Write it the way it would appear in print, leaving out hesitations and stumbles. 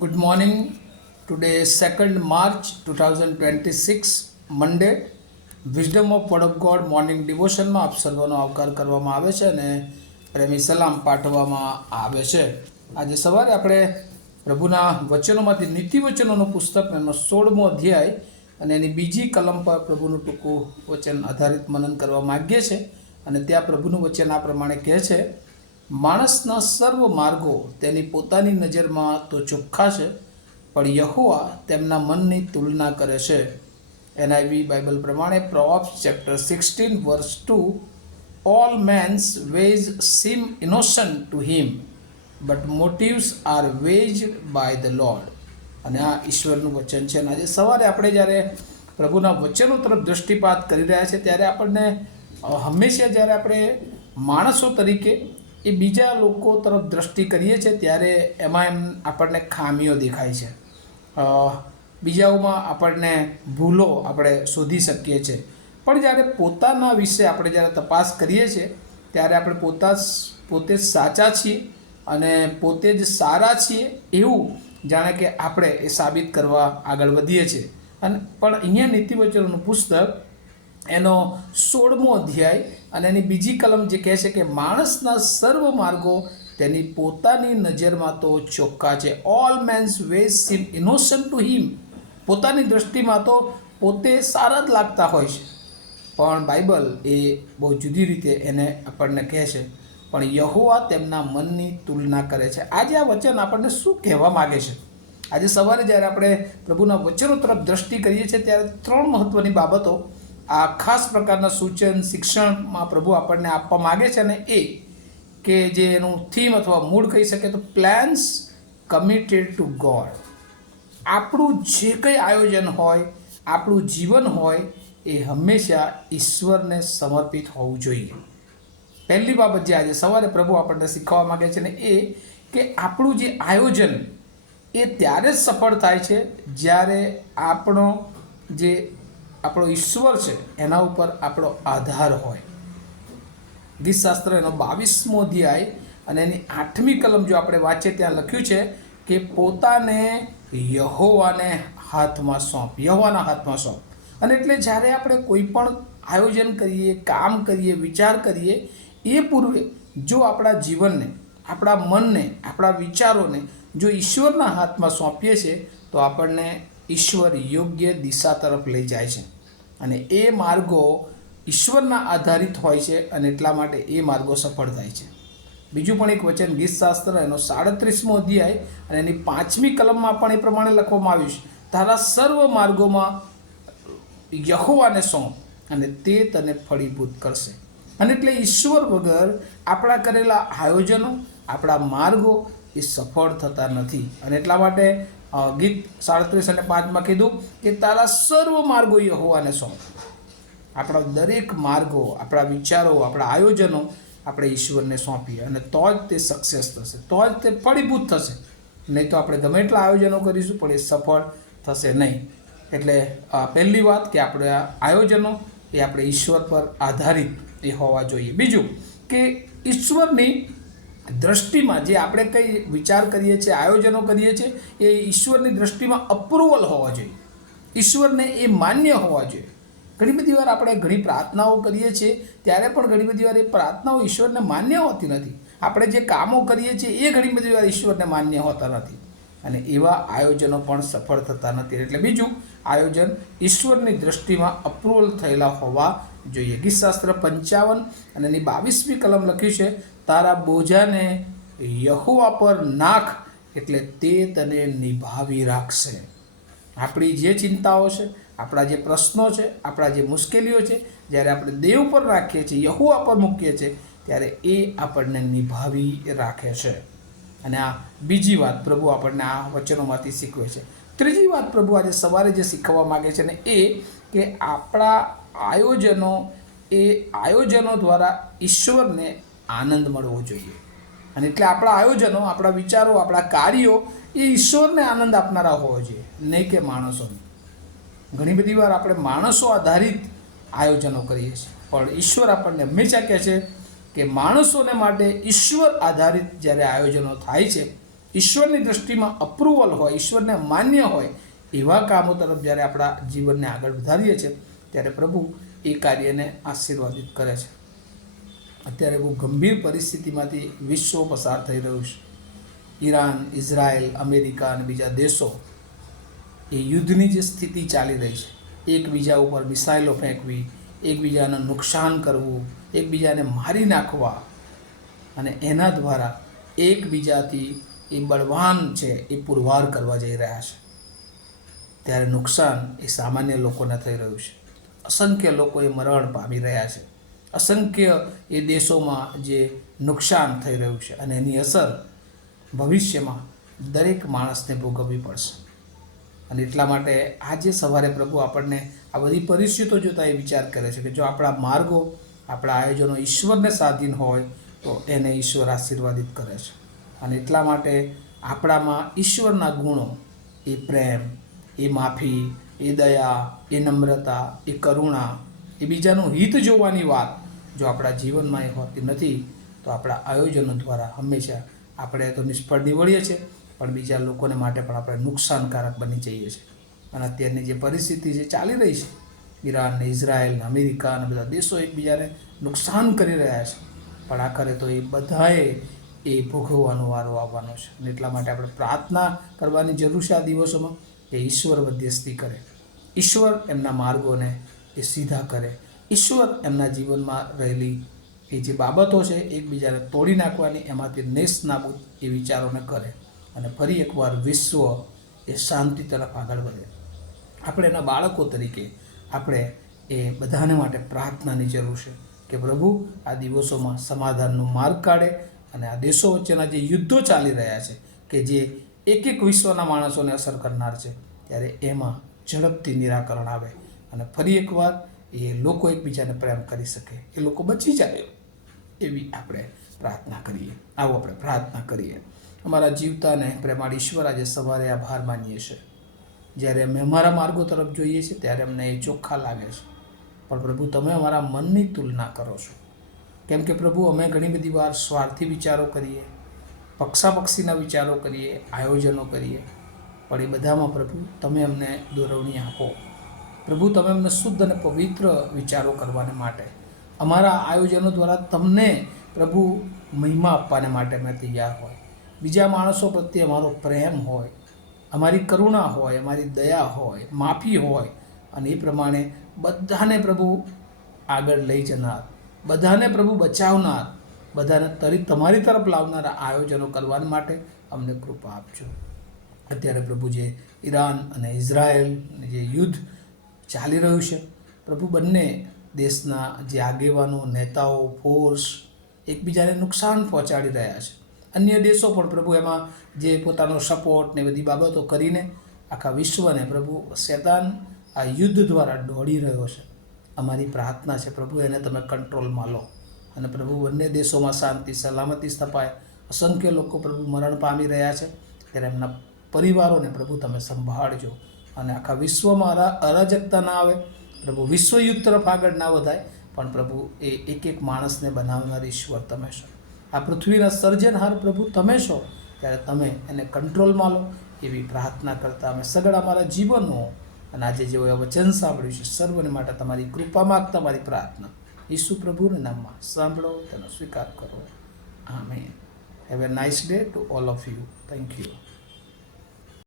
Good morning. Today is 2nd March 2026, Monday. Wisdom of word of God morning ડિવોશનમાં આપ સર્વનો આવકાર કરવામાં આવે છે અને પ્રેમી સલામ પાઠવવામાં આવે છે. આજે સવારે આપણે પ્રભુના વચનોમાંથી નીતિવચનોનું પુસ્તક એનો 16મો અધ્યાય અને એની બીજી કલમ પર પ્રભુનું ટૂંકું વચન આધારિત મનન કરવા માગીએ છીએ. અને ત્યાં પ્રભુનું વચન આ પ્રમાણે કહે છે, માણસના સર્વ માર્ગો તેની પોતાની નજરમાં તો ચોખ્ખા છે, પણ યહોવા તેમના મનની તુલના કરે છે. NIV બાઇબલ પ્રમાણે પ્રોવર્બ્સ chapter 16 વર્સ 2, all men's ways seem innocent to him, but motives are waged by the Lord. અને આ ઈશ્વરનું વચન છે. અને આજે સવારે આપણે જ્યારે પ્રભુના વચનો તરફ દૃષ્ટિપાત કરી રહ્યા છે ત્યારે આપણને હંમેશા જ્યારે આપણે માણસો તરીકે એ બીજા લોકો તરફ દૃષ્ટિ કરીએ છીએ ત્યારે એમાં આપણને ખામીઓ દેખાય છે, બીજાઓમાં આપણને ભૂલો આપણે શોધી શકીએ છીએ. પણ જ્યારે પોતાના વિશે આપણે જ્યારે તપાસ કરીએ છીએ ત્યારે આપણે પોતે જ સાચા છીએ અને પોતે જ સારા છીએ એવું જાણે કે આપણે એ સાબિત કરવા આગળ વધીએ છીએ. અને પણ અહીંયા નીતિવચનોનું પુસ્તક એનો 16મો અધ્યાય અને એની બીજી કલમ જે કહે છે કે માણસના સર્વ માર્ગો તેની પોતાની નજરમાં તો ચોખ્ખા છે. All men's ways seem innocent to him. પોતાની દૃષ્ટિમાં તો પોતે સારા જ લાગતા હોય છે, પણ બાઇબલ એ બહુ જુદી રીતે એને આપણને કહે છે, પણ યહોવા તેમના મનની તુલના કરે છે. આજે આ વચન આપણને શું કહેવા માગે છે? આજે સવારે જ્યારે આપણે પ્રભુના વચનો તરફ દૃષ્ટિ કરીએ છીએ ત્યારે 3 મહત્ત્વની બાબતો આ ખાસ પ્રકારના સૂચન શિક્ષણમાં પ્રભુ આપણને આપવા માગે છે. અને એ કે જે એનું થીમ અથવા મૂળ કહી શકે તો પ્લાન્સ કમિટેડ ટુ ગોડ. આપણું જે કંઈ આયોજન હોય, આપણું જીવન હોય એ હંમેશા ઈશ્વરને સમર્પિત હોવું જોઈએ. પહેલી બાબત જે આજે સવારે પ્રભુ આપણને શીખવવા માગે છે ને એ કે આપણું જે આયોજન એ ત્યારે જ સફળ થાય છે જ્યારે આપણો ઈશ્વર છે એના ઉપર આપણો આધાર હોય. ગીતશાસ્ત્ર એનો 22મો અધ્યાય અને એની 8મી કલમ જો આપણે વાંચીએ ત્યાં લખ્યું છે કે પોતાને યહોવાના હાથમાં સોંપ. અને એટલે જ્યારે આપણે કોઈ પણ આયોજન કરીએ, કામ કરીએ, વિચાર કરીએ એ પૂર્વે જો આપણા જીવનને, આપણા મનને, આપણા વિચારોને જો ઈશ્વરના હાથમાં સોંપીએ છીએ તો આપણને ઈશ્વર યોગ્ય દિશા તરફ લઈ જાય છે. અને એ માર્ગો ઈશ્વરના આધારિત હોય છે અને એટલા માટે એ માર્ગો સફળ થાય છે. બીજું પણ એક વચન ગીતશાસ્ત્ર એનો 37મો અધ્યાય અને એની 5મી કલમમાં પણ એ પ્રમાણે લખવામાં આવ્યું છે, તારા સર્વ માર્ગોમાં યહોવાને સોંપ અને તે તને ફળીભૂત કરશે. અને એટલે ઈશ્વર વગર આપણા કરેલા આયોજનો, આપણા માર્ગો એ સફળ થતા નથી. અને એટલા માટે ગીત 37 અને 5માં કીધું કે તારા સર્વ માર્ગો યહોવાને સોંપ. આપણા દરેક માર્ગો, આપણા વિચારો, આપણા આયોજનો આપણે ઈશ્વરને સોંપીએ અને તો જ તે સક્સેસ થશે, તો જ તે ફળીભૂત થશે. નહીં તો આપણે ગમે એટલા આયોજનો કરીશું પણ એ સફળ થશે નહીં. એટલે પહેલી વાત કે આપણે આયોજનો એ આપણે ઈશ્વર પર આધારિત એ હોવા જોઈએ. બીજું કે ઈશ્વરની દૃષ્ટિમાં જે આપણે કંઈ વિચાર કરીએ છીએ, આયોજનો કરીએ છીએ એ ઈશ્વરની દૃષ્ટિમાં અપ્રુવલ હોવા જોઈએ, ઈશ્વરને એ માન્ય હોવા જોઈએ. ઘણી બધી વાર આપણે ઘણી પ્રાર્થનાઓ કરીએ છીએ ત્યારે પણ ઘણી બધી વાર એ પ્રાર્થનાઓ ઈશ્વરને માન્ય હોતી નથી. આપણે જે કામો કરીએ છીએ એ ઘણી બધી વાર ઈશ્વરને માન્ય હોતા નથી અને એવા આયોજનો પણ સફળ થતા નથી. એટલે બીજું, આયોજન ઈશ્વરની દૃષ્ટિમાં અપ્રુવલ થયેલા હોવા જોઈએ. ગીતશાસ્ત્ર 55 અને એની 22મી કલમ લખ્યું છે, તારા બોજાને યહોવા પર નાખ એટલે તે તને નિભાવી રાખશે. આપણી જે ચિંતાઓ છે, આપણા જે પ્રશ્નો છે, આપણા જે મુશ્કેલીઓ છે, જ્યારે આપણે દેવ પર રાખીએ છીએ, યહોવા પર મૂકીએ છીએ ત્યારે એ આપણને નિભાવી રાખે છે. અને આ બીજી વાત પ્રભુ આપણને આ વચનોમાંથી શીખવે છે. ત્રીજી વાત પ્રભુ આજે સવારે જે શીખવવા માગે છે ને એ કે આપણા આયોજનો દ્વારા ઈશ્વરને આનંદ મળવો જોઈએ. અને એટલે આપણા આયોજનો, આપણા વિચારો, આપણા કાર્યો એ ઈશ્વરને આનંદ આપનારા હોવા જોઈએ, નહીં કે માણસોને. ઘણી બધી વાર આપણે માણસો આધારિત આયોજનો કરીએ છીએ, પણ ઈશ્વર આપણને હંમેશા કહે છે કે માણસોને માટે ઈશ્વર આધારિત જ્યારે આયોજનો થાય છે ઈશ્વરની દૃષ્ટિમાં અપ્રુવલ હોય, ઈશ્વરને માન્ય હોય એવા કામો તરફ જ્યારે આપણા જીવનને આગળ વધારીએ છીએ ત્યારે પ્રભુ એ કાર્યને આશીર્વાદિત કરે છે. અત્યારે બહુ ગંભીર પરિસ્થિતિમાંથી વિશ્વ પસાર થઈ રહ્યું છે. ઈરાન, ઇઝરાયલ, અમેરિકા અને બીજા દેશો એ યુદ્ધની જે સ્થિતિ ચાલી રહી છે, એકબીજા ઉપર મિસાઇલો ફેંકવી, એકબીજાને નુકસાન કરવું, એકબીજાને મારી નાખવા અને એના દ્વારા એકબીજાથી એ બળવાન છે એ પુરવાર કરવા જઈ રહ્યા છે. ત્યારે નુકસાન એ સામાન્ય લોકોને થઈ રહ્યું છે. અસંખ્ય લોકો એ મરણ પામી રહ્યા છે. અસંખ્ય એ દેશોમાં જે નુકસાન થઈ રહ્યું છે અને એની અસર ભવિષ્યમાં દરેક માણસને ભોગવવી પડશે. અને એટલા માટે આજે સવારે પ્રભુ આપણને આ બધી પરિસ્થિતિઓ જોતાં એ વિચાર કરે છે કે જો આપણા માર્ગો, આપણા આયોજનો ઈશ્વરને સ્વાધીન હોય તો એને ઈશ્વર આશીર્વાદિત કરે છે. અને એટલા માટે આપણામાં ઈશ્વરના ગુણો, એ પ્રેમ, એ માફી, એ દયા, એ નમ્રતા, એ કરુણા, એ બીજાનું હિત જોવાની વાત જો આપણા જીવનમાં એ હોતી નથી તો આપણા આયોજનો દ્વારા હંમેશા આપણે તો નિષ્ફળ નીવડીએ છીએ, પણ બીજા લોકોને માટે પણ આપણે નુકસાનકારક બની જઈએ છીએ. અને અત્યારની જે પરિસ્થિતિ જે ચાલી રહી છે, ઈરાન ને ઇઝરાયલ ને અમેરિકા અને બધા દેશો એકબીજાને નુકસાન કરી રહ્યા છે, પણ આખરે તો એ બધાએ એ ભોગવવાનો વારો આવવાનો છે. અને એટલા માટે આપણે પ્રાર્થના કરવાની જરૂર છે આ દિવસોમાં કે ઈશ્વર મધ્યસ્થી કરે, ઈશ્વર એમના માર્ગોને એ સીધા કરે, ઈશ્વર એમના જીવનમાં રહેલી એ જે બાબતો છે એકબીજાને તોડી નાખવાની, એમાંથી નેસ નાબૂદ એ વિચારોને કરે અને ફરી એકવાર વિશ્વ એ શાંતિ તરફ આગળ વધે. આપણે એના બાળકો તરીકે આપણે એ બધાને માટે પ્રાર્થનાની જરૂર છે કે પ્રભુ આ દિવસોમાં સમાધાનનો માર્ગ કાઢે અને આ દેશો વચ્ચેના જે યુદ્ધો ચાલી રહ્યા છે કે જે એક એક વિશ્વના માણસોને અસર કરનાર છે, ત્યારે એમાં ઝડપથી નિરાકરણ આવે અને ફરી એકવાર એ લોકો એકબીજાને પ્રેમ કરી શકે, એ લોકો બચી જાય એવી આપણે પ્રાર્થના કરીએ. આવો આપણે પ્રાર્થના કરીએ. અમારા જીવતાને પ્રેમાળ ઈશ્વર, આજે સવારે આભાર માનીએ છીએ. જ્યારે અમે અમારા માર્ગો તરફ જોઈએ છીએ ત્યારે અમને એ ચોખ્ખા લાગે છે, પણ પ્રભુ તમે અમારા મનની તુલના કરો છો. કેમ કે પ્રભુ અમે ઘણી બધી વાર સ્વાર્થી વિચારો કરીએ, પક્ષાપક્ષીના વિચારો કરીએ, આયોજનો કરીએ, પણ એ બધામાં પ્રભુ તમે અમને દોરવણી આપો. પ્રભુ તમે અમને શુદ્ધ અને પવિત્ર વિચારો કરવાને માટે, અમારા આયોજનો દ્વારા તમને પ્રભુ મહિમા આપવાને માટે અમે તૈયાર હોય. બીજા માણસો પ્રત્યે અમારો પ્રેમ હોય, અમારી કરુણા હોય, અમારી દયા હોય, માફી હોય અને એ પ્રમાણે બધાને પ્રભુ આગળ લઈ જનાર, બધાને પ્રભુ બચાવનાર, બધાને તમારી તરફ લાવનારા આયોજનો કરવા માટે અમને કૃપા આપજો. અત્યારે પ્રભુ જે ઈરાન અને ઇઝરાયલ જે યુદ્ધ ચાલી રહ્યું છે, પ્રભુ બંને દેશના જે આગેવાનો, નેતાઓ, ફોર્સ એકબીજાને નુકસાન પહોંચાડી રહ્યા છે. અન્ય દેશો પણ પ્રભુ એમાં જે પોતાનો સપોર્ટ ને બધી બાબતો કરીને આખા વિશ્વને પ્રભુ શેતાન આ યુદ્ધ દ્વારા દોડી રહ્યો છે. અમારી પ્રાર્થના છે પ્રભુ એને તમે કંટ્રોલમાં લો અને પ્રભુ બંને દેશોમાં શાંતિ સલામતી સ્થપાય. અસંખ્ય લોકો પ્રભુ મરણ પામી રહ્યા છે, ત્યારે એમના પરિવારોને પ્રભુ તમે સંભાળજો અને આખા વિશ્વમાં અરાજકતા ના આવે પ્રભુ, વિશ્વયુદ્ધ તરફ આગળ ના વધાય, પણ પ્રભુ એ એક એક માણસને બનાવનાર ઈશ્વર તમે છો. આ પૃથ્વીના સર્જનહાર પ્રભુ તમે છો, ત્યારે તમે એને કંટ્રોલમાં લો એવી પ્રાર્થના કરતા અમે સગળ અમારા જીવનો અને આજે જેઓએ વચન સાંભળ્યું છે સર્વને માટે તમારી કૃપા માગતા મારી પ્રાર્થના ઈસુ પ્રભુના નામમાં સાંભળો, તેનો સ્વીકાર કરો. Amen. Have a nice day to all of you. Thank you.